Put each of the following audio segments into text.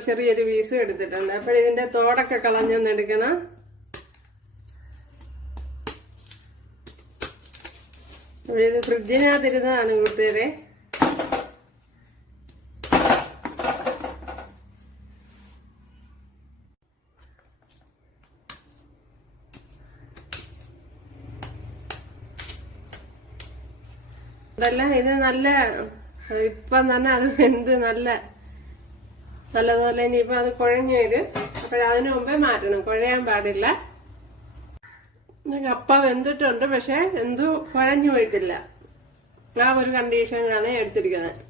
ചെറിയൊരു പീസും എടുത്തിട്ടുണ്ട്. അപ്പോഴിതിന്റെ തോടൊക്കെ കളഞ്ഞൊന്ന് എടുക്കണം. ഇത് ഫ്രിഡ്ജിനകത്തിരുന്നതാണ് കൂട്ടുകാരെ. ഇതെല്ലാം ഇത് നല്ല ഇപ്പം തന്നെ അത് വെന്ത് നല്ലതുപോലെ ഇനിയിപ്പോ അത് കുഴഞ്ഞു വരും. അപ്പോഴതിനു മുമ്പേ മാറ്റണം, കുഴയാൻ പാടില്ല. കപ്പ വെന്തിട്ടുണ്ട്, പക്ഷെ എന്തു കുഴഞ്ഞു പോയിട്ടില്ല. ആ ഒരു കണ്ടീഷനാണ് എടുത്തിരിക്കുന്നത്.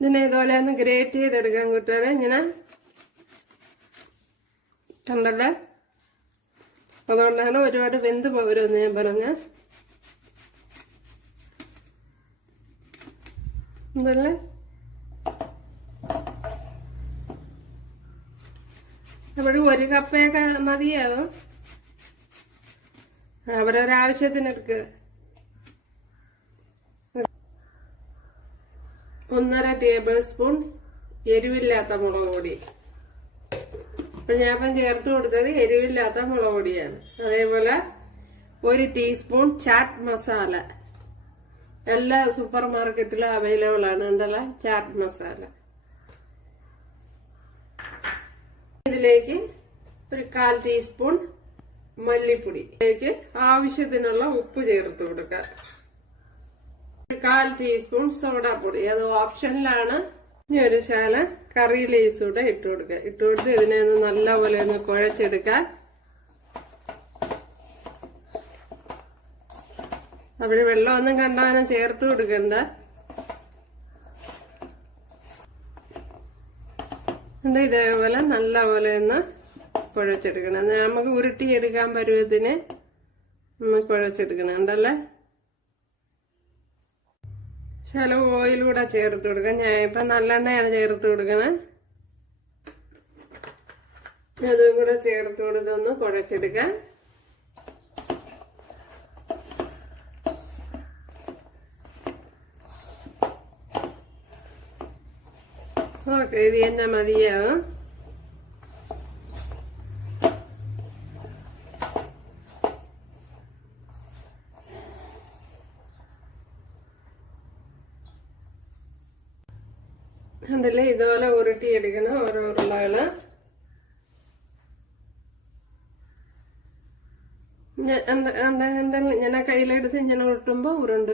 ഇതിനെ ഇതുപോലെ ഒന്ന് ഗ്രേറ്റ് ചെയ്തെടുക്കാൻ കൂട്ടുകാരെ. ഇങ്ങനെ കണ്ടല്ലേ, അതുകൊണ്ടാണ് ഒരുപാട് വെന്ത് പോരുമെന്ന് ഞാൻ പറഞ്ഞ. എന്തല്ലേ അപ്പോഴും ഒരു കപ്പയൊക്കെ മതിയാവും, അവരൊരാവശ്യത്തിനെടുക്കുക. 1.5 ടേബിൾ സ്പൂൺ എരിവില്ലാത്ത മുളക് പൊടി. അപ്പൊ ഞാനിപ്പം ചേർത്ത് കൊടുത്തത് എരിവില്ലാത്ത മുളക് പൊടിയാണ്. അതേപോലെ 1 ടീസ്പൂൺ ചാറ്റ് മസാല. എല്ലാ സൂപ്പർ മാർക്കറ്റിലും അവൈലബിൾ ആണ്, ഉണ്ടല്ലോ ചാറ്റ് മസാല. ഇതിലേക്ക് 1/4 ടീസ്പൂൺ മല്ലിപ്പൊടി. ഇതിലേക്ക് ആവശ്യത്തിനുള്ള ഉപ്പ് ചേർത്ത് കൊടുക്കുക. 1/4 ടീസ്പൂൺ സോഡാപ്പൊടി, അത് ഓപ്ഷനിലാണ്. ഇനി ഒരു ശകലം കറി ലീവ്സ് കൂടെ ഇട്ട് കൊടുക്കുക. ഇട്ട് കൊടുത്ത് ഇതിനെ ഒന്ന് നല്ലപോലെ ഒന്ന് കുഴച്ചെടുക്കാൻ. അവിടെ വെള്ളമൊന്നും കണ്ടാലും ചേർത്ത് കൊടുക്കണ്ട. ഇതേപോലെ നല്ലപോലെ ഒന്ന് കുഴച്ചെടുക്കണം. നമുക്ക് ഉരുട്ടിയെടുക്കാൻ പരുവത്തിന് ഒന്ന് കുഴച്ചെടുക്കണം, ഉണ്ടല്ലേ. ശകലം ഓയിൽ കൂടെ ചേർത്ത് കൊടുക്കാം. ഞാൻ ഇപ്പം നല്ലെണ്ണയാണ് ചേർത്ത് കൊടുക്കണേ. അതും കൂടെ ചേർത്ത് കൊടുത്തൊന്ന് കുഴച്ചെടുക്കാം. ഓക്കെ, ഇത് തന്നെ മതിയാവും. ഉണ്ടല്ലേ, ഇതുപോലെ ഉരുട്ടിയെടുക്കണം ഓരോ ഉരുളകള്. ഞാൻ കയ്യിലെടുത്ത് ഇങ്ങനെ ഉരുട്ടുമ്പോ ഉരുണ്ട്